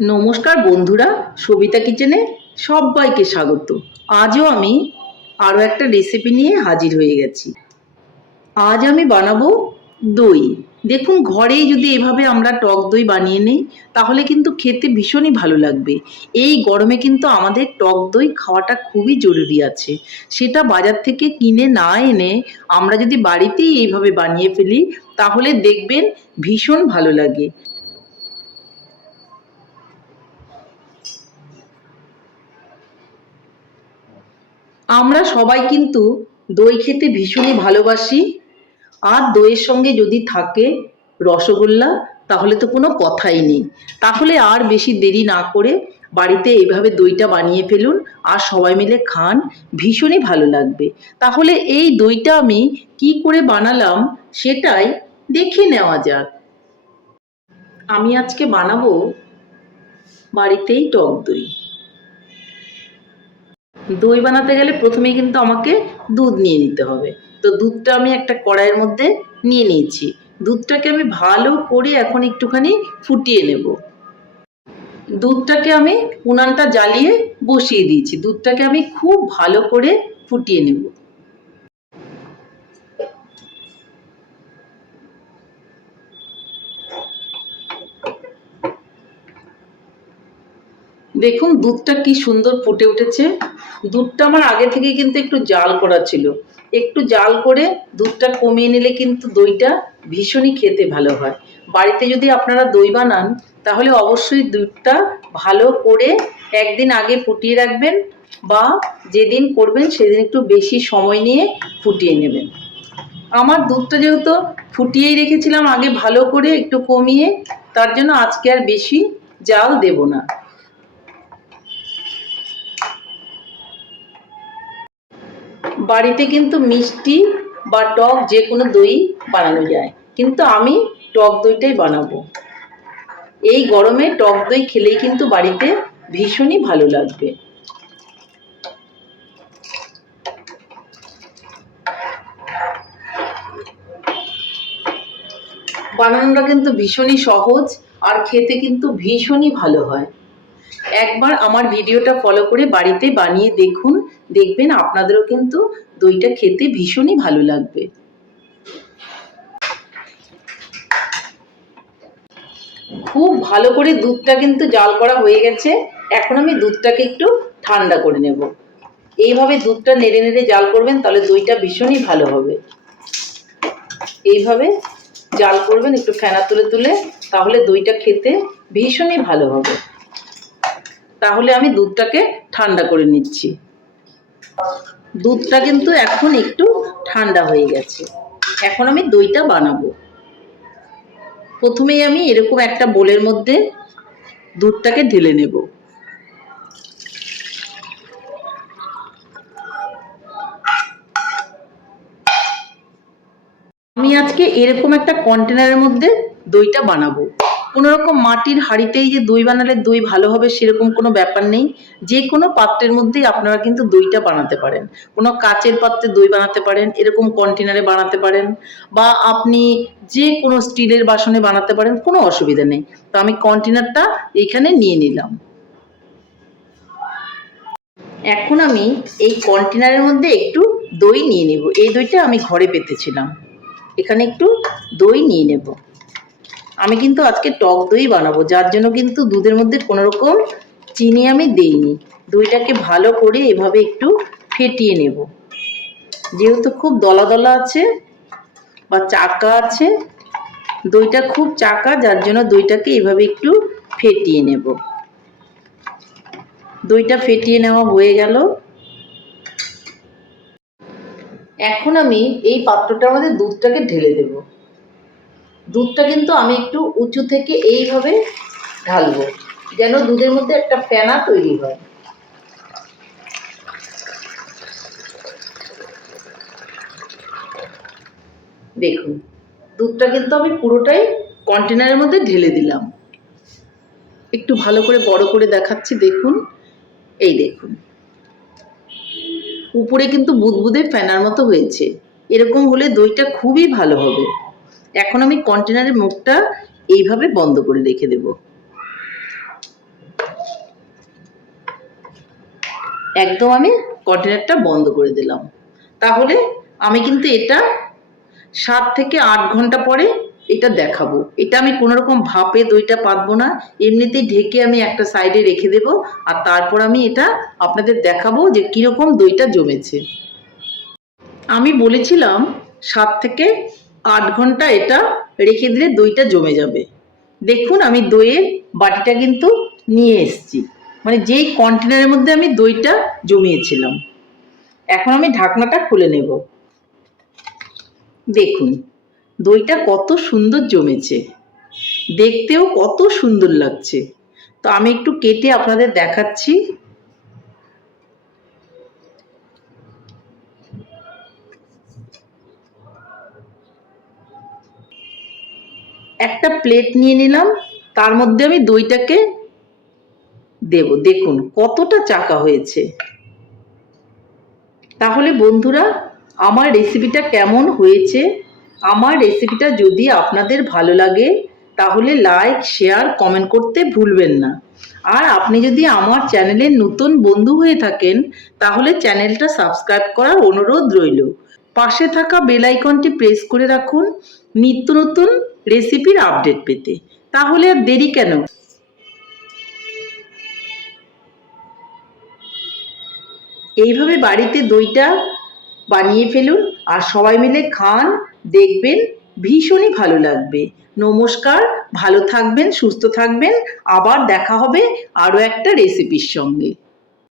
নমস্কার বন্ধুরা, সবিতা কিচেনে সবাইকে স্বাগত। আজও আমি আরও একটা রেসিপি নিয়ে হাজির হয়ে গেছি। আজ আমি বানাবো দই। দেখুন, ঘরেই যদি এভাবে আমরা টক দই বানিয়ে নিই, তাহলে কিন্তু খেতে ভীষণই ভালো লাগবে। এই গরমে কিন্তু আমাদের টক দই খাওয়াটা খুবই জরুরি আছে। সেটা বাজার থেকে কিনে না এনে আমরা যদি বাড়িতেই এইভাবে বানিয়ে ফেলি, তাহলে দেখবেন ভীষণ ভালো লাগে। আমরা সবাই কিন্তু দই খেতে ভীষণই ভালোবাসি। আর দইয়ের সঙ্গে যদি থাকে রসগোল্লা, তাহলে তো কোনো কথাই নেই। তাহলে আর বেশি দেরি না করে বাড়িতে এইভাবে দইটা বানিয়ে ফেলুন আর সবাই মিলে খান, ভীষণই ভালো লাগবে। তাহলে এই দইটা আমি কি করে বানালাম সেটাই দেখে নেওয়া যাক। আমি আজকে বানাবো বাড়িতেই টক দই। দই বানাতে গেলে প্রথমেই কিন্তু আমাকে দুধ নিয়ে নিতে হবে। তো দুধটা আমি একটা কড়াইয়ের মধ্যে নিয়ে নিয়েছি। দুধটাকে আমি ভালো করে এখন একটুখানি ফুটিয়ে নেব। দুধটাকে আমি উনানটা জ্বালিয়ে বসিয়ে দিয়েছি। দুধটাকে আমি খুব ভালো করে ফুটিয়ে নেব। দেখুন, দুধটা কি সুন্দর ফুটে উঠেছে। দুধটা আমার আগে থেকে কিন্তু একটু জাল করা ছিল। একটু জাল করে দুধটা কমিয়ে নিলে কিন্তু দইটা ভীষণই খেতে ভালো হয়। বাড়িতে যদি আপনারা দই বানান, তাহলে অবশ্যই দুধটা ভালো করে একদিন আগে ফুটিয়ে রাখবেন বা যেদিন করবেন সেদিন একটু বেশি সময় নিয়ে ফুটিয়ে নেবেন। আমার দুধটা যেহেতু ফুটিয়েই রেখেছিলাম, আগে ভালো করে একটু কমিয়ে, তার জন্য আজকে আর বেশি জাল দেব না। বাড়িতে কিন্তু মিষ্টি বা টক যে কোনো দই বানানো যায়। কিন্তু আমি টক দইটাই বানাবো। এই গরমে টক দই খেলেই কিন্তু বাড়িতে ভীষণই ভালো লাগবে। বানানোটা কিন্তু ভীষণই সহজ আর খেতে কিন্তু ভীষণই ভালো হয়। একবার আমার ভিডিওটা ফলো করে বাড়িতে বানিয়ে দেখুন, দেখবেন আপনাদেরও কিন্তু দইটা খেতে ভীষণই ভালো লাগবে। খুব ভালো করে দুধটা কিন্তু জাল করা হয়ে গেছে, এখন আমি দুধটাকে একটু ঠান্ডা করে নেব। এইভাবে দুধটা নেড়ে নেড়ে জাল করবেন, তাহলে দইটা ভীষণই ভালো হবে। এইভাবে জাল করবেন একটু ফেনা তুলে তুলে, তাহলে দইটা খেতে ভীষণই ভালো হবে। তাহলে আমি দুধটাকে ঠান্ডা করে নিচ্ছি। দুধটা কিন্তু এখন একটু ঠান্ডা হয়ে গেছে। এখন আমি দইটা বানাবো। প্রথমেই আমি এরকম একটা বোলের মধ্যে দুধটাকে ঢেলে নেব। আমি আজকে এরকম একটা কন্টেনারের মধ্যে দইটা বানাবো। কোনো রকম মাটির হাঁড়িতেই যে দই বানালে দই ভালো হবে সেরকম কোনো ব্যাপার নেই। যে কোনো পাত্রের মধ্যেই আপনারা কিন্তু দইটা বানাতে পারেন। কোনো কাচের পাত্রে দই বানাতে পারেন, এরকম কন্টেনারে বানাতে পারেন বা আপনি যে কোনো স্টিলের বাসনে বানাতে পারেন, কোনো অসুবিধা নেই। তো আমি কন্টেনারটা এইখানে নিয়ে নিলাম। এখন আমি এই কন্টেনারের মধ্যে একটু দই নিয়ে নেব। এই দইটা আমি ঘরে পেতেছিলাম। এখানে একটু দই নিয়ে নেব। আমি কিন্তু আজকে টক দই বানাবো, যার জন্য কিন্তু দুধের মধ্যে কোনো রকম চিনি আমি দেইনি। দইটাকে ভালো করে এভাবে একটু ফেটিয়ে নেব। যেহেতু খুব দলা দলা আছে বা চাকা আছে, দইটা খুব চাকা, যার জন্য দইটাকে এভাবে একটু ফেটিয়ে নেব। দইটা ফেটিয়ে নেওয়া হয়ে গেল। এখন আমি এই পাত্রটার মধ্যে দুধটাকে ঢেলে দেব। দুধটা কিন্তু আমি একটু উঁচু থেকে এইভাবে ঢালবো, যেন দুধের মধ্যে একটা ফেনা তৈরি হয়। দেখুন, দুধটা কিন্তু আমি পুরোটাই কন্টেনারের মধ্যে ঢেলে দিলাম। একটু ভালো করে বড় করে দেখাচ্ছি, দেখুন। এই দেখুন। উপরে কিন্তু বুদবুদে ফেনার মতো হয়েছে। এরকম হলে দইটা খুবই ভালো হবে। এখন আমি কন্টেনারের মুখটা এইভাবে বন্ধ করে রেখে দেব। একদম আমি কন্টেনারটা বন্ধ করে দিলাম। তাহলে আমি কিন্তু এটা সাত থেকে আট ঘণ্টা পরে এটা দেখাবো। এটা আমি কোনো রকম ভাপে দইটা পাতবো না। এমনিতেই ঢেকে আমি একটা সাইডে রেখে দেব আর তারপর আমি এটা আপনাদের দেখাবো যে কীরকম দইটা জমেছে। আমি বলেছিলাম সাত থেকে আট ঘণ্টা এটা রেখে দিলে দইটা জমে যাবে। দেখুন আমি দইয়ের বাটিটা কিন্তু নিয়ে এসেছি। মানে যেই কন্টেনারের মধ্যে আমি দইটা জমিয়েছিলাম। এখন আমি ঢাকনাটা খুলে নেব। দেখুন, দইটা কত সুন্দর জমেছে। দেখতেও কত সুন্দর লাগছে। তো আমি একটু কেটে আপনাদের দেখাচ্ছি। একটা প্লেট নিয়ে নিলাম, তার মধ্যে আমি দইটাকে দেব। দেখুন কতটা চাকা হয়েছে। তাহলে বন্ধুরা, আমার রেসিপিটা কেমন হয়েছে? আমার রেসিপিটা যদি আপনাদের ভালো লাগে, তাহলে লাইক শেয়ার কমেন্ট করতে ভুলবেন না। আর আপনি যদি আমার চ্যানেলের নতুন বন্ধু হয়ে থাকেন, তাহলে চ্যানেলটা সাবস্ক্রাইব করার অনুরোধ রইল। পাশে থাকা বেল আইকনটি প্রেস করে রাখুন। নিত্য নতুন রেসিপির আপডেট পেতে। তাহলে আর দেরি কেন? এইভাবে বাড়িতে দইটা বানিয়ে ফেলুন আর সবাই মিলে খান, দেখবেন ভীষণই ভালো লাগবে। নমস্কার, ভালো থাকবেন, সুস্থ থাকবেন। আবার দেখা হবে আরও একটা রেসিপির সঙ্গে।